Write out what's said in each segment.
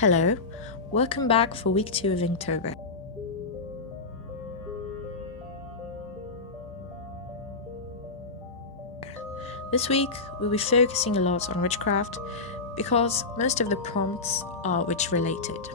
Hello, welcome back for week 2 of Inktober. This week we'll be focusing a lot on witchcraft because most of the prompts are witch related.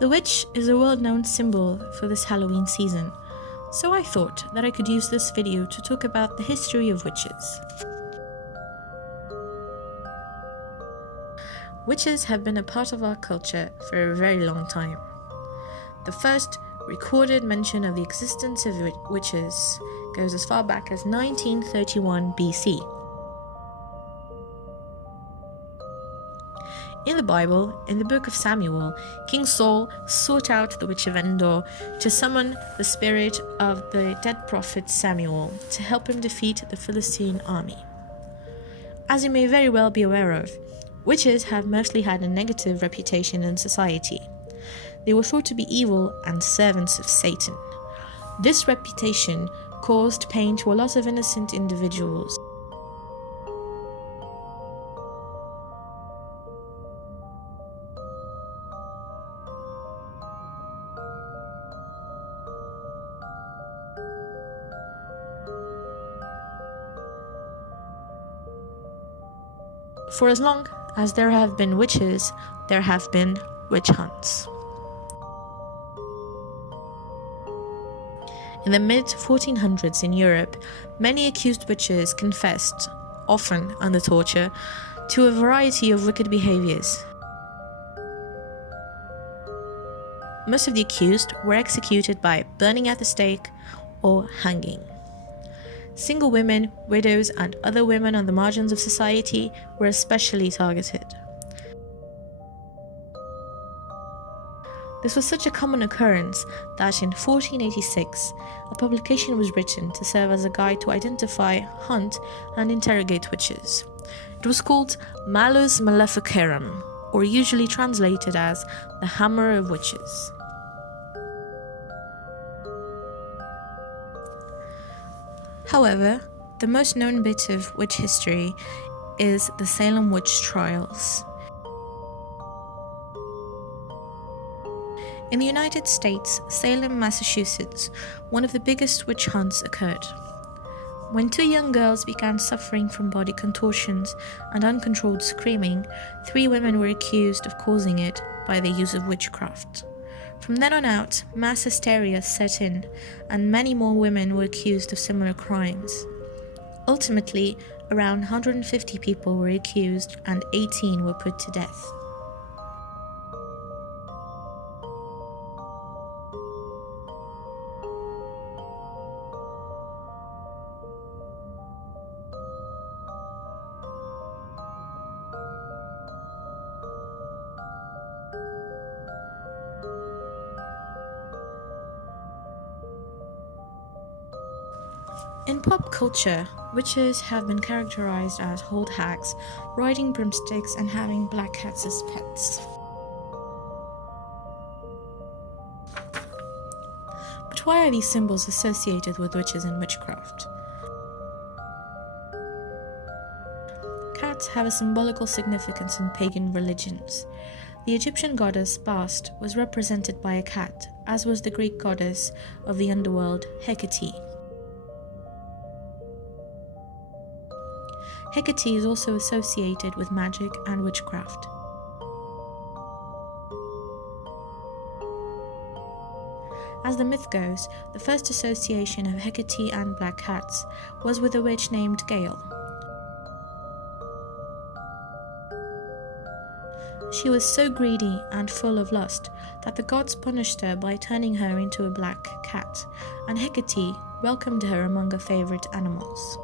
The witch is a well-known symbol for this Halloween season, so I thought that I could use this video to talk about the history of witches. Witches have been a part of our culture for a very long time. The first recorded mention of the existence of witches goes as far back as 1931 BC. In the Bible, in the book of Samuel, King Saul sought out the witch of Endor to summon the spirit of the dead prophet Samuel to help him defeat the Philistine army. As you may very well be aware of, witches have mostly had a negative reputation in society. They were thought to be evil and servants of Satan. This reputation caused pain to a lot of innocent individuals. For as long as there have been witches, there have been witch hunts. In the mid-1400s in Europe, many accused witches confessed, often under torture, to a variety of wicked behaviors. Most of the accused were executed by burning at the stake or hanging. Single women, widows, and other women on the margins of society were especially targeted. This was such a common occurrence that in 1486, a publication was written to serve as a guide to identify, hunt, and interrogate witches. It was called Malus Maleficarum, or usually translated as the Hammer of Witches. However, the most known bit of witch history is the Salem witch trials. In the United States, Salem, Massachusetts, one of the biggest witch hunts occurred. When 2 young girls began suffering from body contortions and uncontrolled screaming, 3 women were accused of causing it by the use of witchcraft. From then on out, mass hysteria set in, and many more women were accused of similar crimes. Ultimately, around 150 people were accused and 18 were put to death. In pop culture, witches have been characterized as old hags, riding broomsticks and having black cats as pets. But why are these symbols associated with witches and witchcraft? Cats have a symbolical significance in pagan religions. The Egyptian goddess Bast was represented by a cat, as was the Greek goddess of the underworld, Hecate. Hecate is also associated with magic and witchcraft. As the myth goes, the first association of Hecate and black cats was with a witch named Gale. She was so greedy and full of lust that the gods punished her by turning her into a black cat, and Hecate welcomed her among her favorite animals.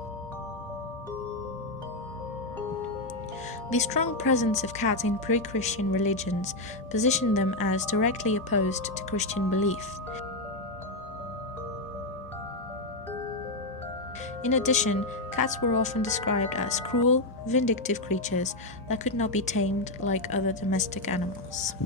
The strong presence of cats in pre-Christian religions positioned them as directly opposed to Christian belief. In addition, cats were often described as cruel, vindictive creatures that could not be tamed like other domestic animals.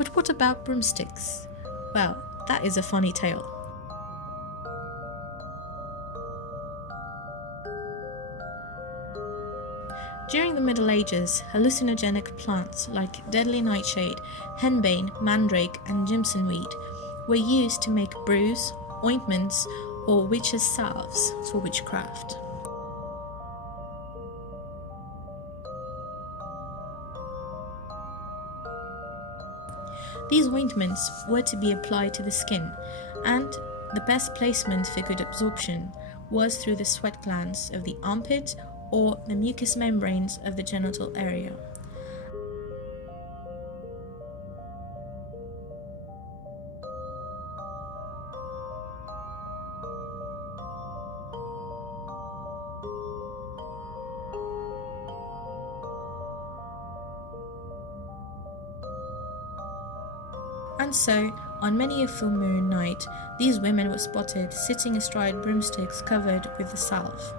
But what about broomsticks? Well, that is a funny tale. During the Middle Ages, hallucinogenic plants like deadly nightshade, henbane, mandrake, and jimsonweed were used to make brews, ointments, or witches' salves for witchcraft. These ointments were to be applied to the skin, and the best placement for good absorption was through the sweat glands of the armpit or the mucous membranes of the genital area. And so, on many a full moon night, these women were spotted sitting astride broomsticks covered with the salve.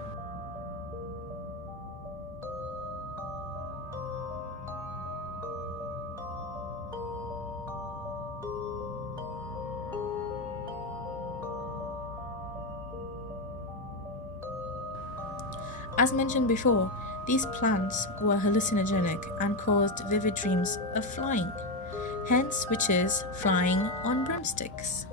As mentioned before, these plants were hallucinogenic and caused vivid dreams of flying. Hence witches flying on broomsticks.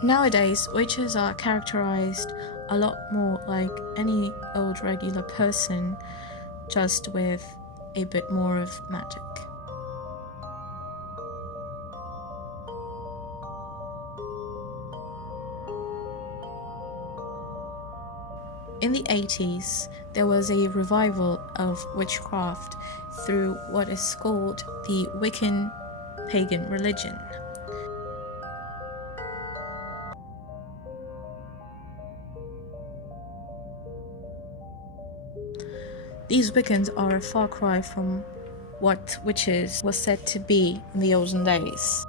Nowadays, witches are characterized a lot more like any old regular person, just with a bit more of magic. In the 80s, there was a revival of witchcraft through what is called the Wiccan pagan religion. These Wiccans are a far cry from what witches were said to be in the olden days.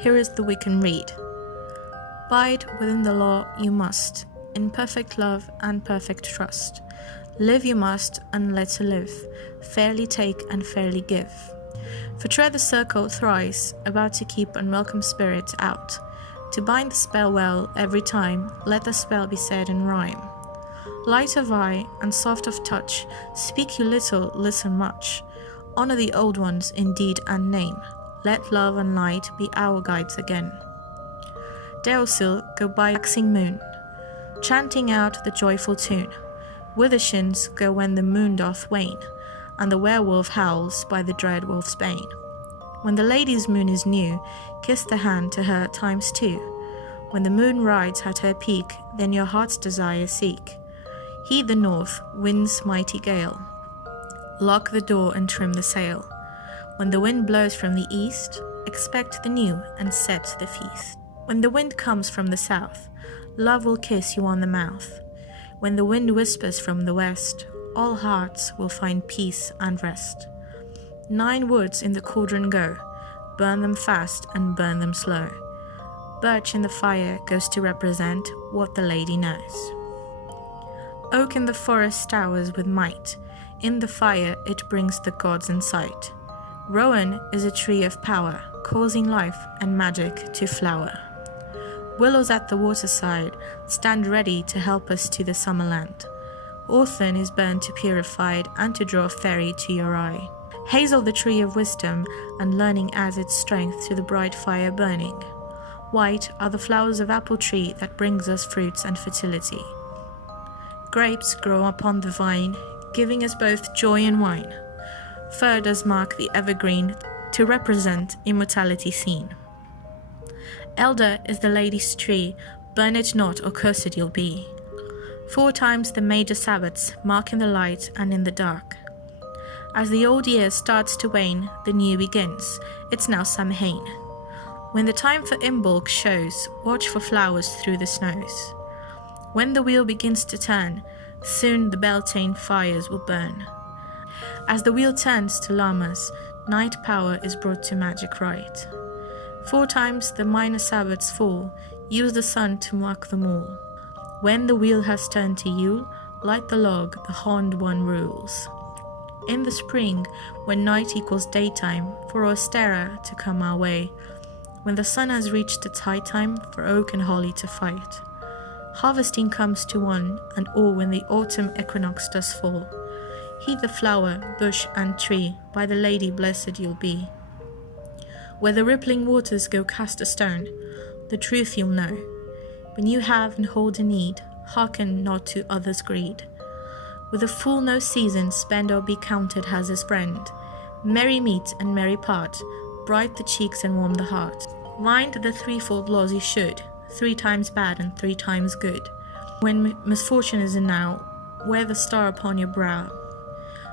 Here is the Wiccan Read. Bide within the law you must, in perfect love and perfect trust. Live you must, and let to live, fairly take and fairly give. For tread the circle thrice, about to keep unwelcome spirits out. To bind the spell well every time, let the spell be said in rhyme. Light of eye and soft of touch, speak you little, listen much. Honor the old ones in deed and name. Let love and light be our guides again. Deosil go by waxing moon, chanting out the joyful tune. Withershins go when the moon doth wane, and the werewolf howls by the dread wolf's bane. When the lady's moon is new, kiss the hand to her times two. When the moon rides at her peak, then your heart's desire seek. Heed the north wind's mighty gale. Lock the door and trim the sail. When the wind blows from the east, expect the new and set the feast. When the wind comes from the south, love will kiss you on the mouth. When the wind whispers from the west, all hearts will find peace and rest. 9 woods in the cauldron go, burn them fast and burn them slow. Birch in the fire goes to represent what the lady knows. Oak in the forest towers with might, in the fire it brings the gods in sight. Rowan is a tree of power, causing life and magic to flower. Willows at the waterside stand ready to help us to the summer land. Hawthorn is burnt to purify it and to draw a fairy to your eye. Hazel the tree of wisdom, and learning adds its strength to the bright fire burning. White are the flowers of apple tree that brings us fruits and fertility. Grapes grow upon the vine, giving us both joy and wine. Fir does mark the evergreen, to represent immortality seen. Elder is the lady's tree, burn it not or cursed you'll be. 4 times the major Sabbats mark in the light and in the dark. As the old year starts to wane, the new begins, it's now Samhain. When the time for Imbolc shows, watch for flowers through the snows. When the wheel begins to turn, soon the Beltane fires will burn. As the wheel turns to Lammas, night power is brought to magic rite. 4 times the minor Sabbats fall, use the sun to mark them all. When the wheel has turned to Yule, light the log, the horned one rules. In the spring, when night equals daytime, for Ostera to come our way, when the sun has reached its high time, for oak and holly to fight. Harvesting comes to one, and all when the autumn equinox does fall. Heed the flower, bush and tree, by the lady blessed you'll be. Where the rippling waters go cast a stone, the truth you'll know. When you have and hold a need, hearken not to others' greed. With a fool no season spend or be counted as his friend. Merry meet and merry part, bright the cheeks and warm the heart. Mind the threefold laws you should, 3 times bad and 3 times good. When misfortune is now, wear the star upon your brow.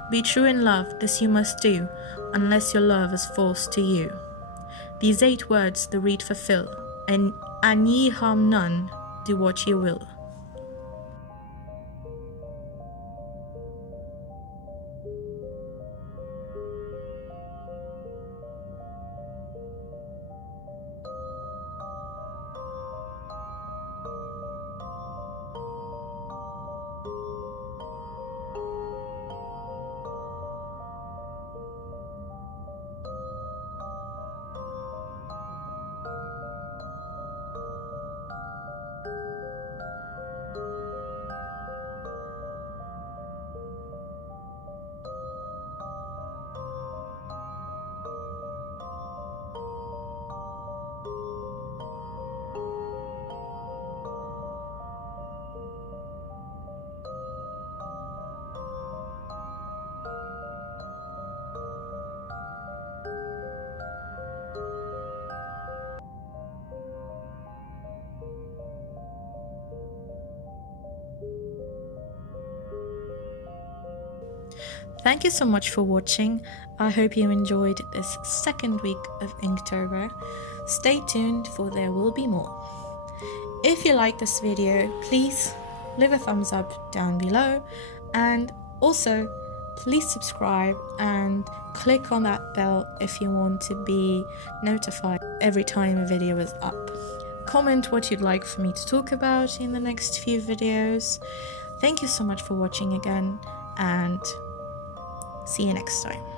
Be true in love, this you must do, unless your love is false to you. These 8 words the rede fulfill, and ye harm none, do what ye will. Thank you so much for watching. I hope you enjoyed this second week of Inktober. Stay tuned for there will be more. If you like this video, please leave a thumbs up down below, and also please subscribe and click on that bell if you want to be notified every time a video is up. Comment what you'd like for me to talk about in the next few videos. Thank you so much for watching again, and see you next time.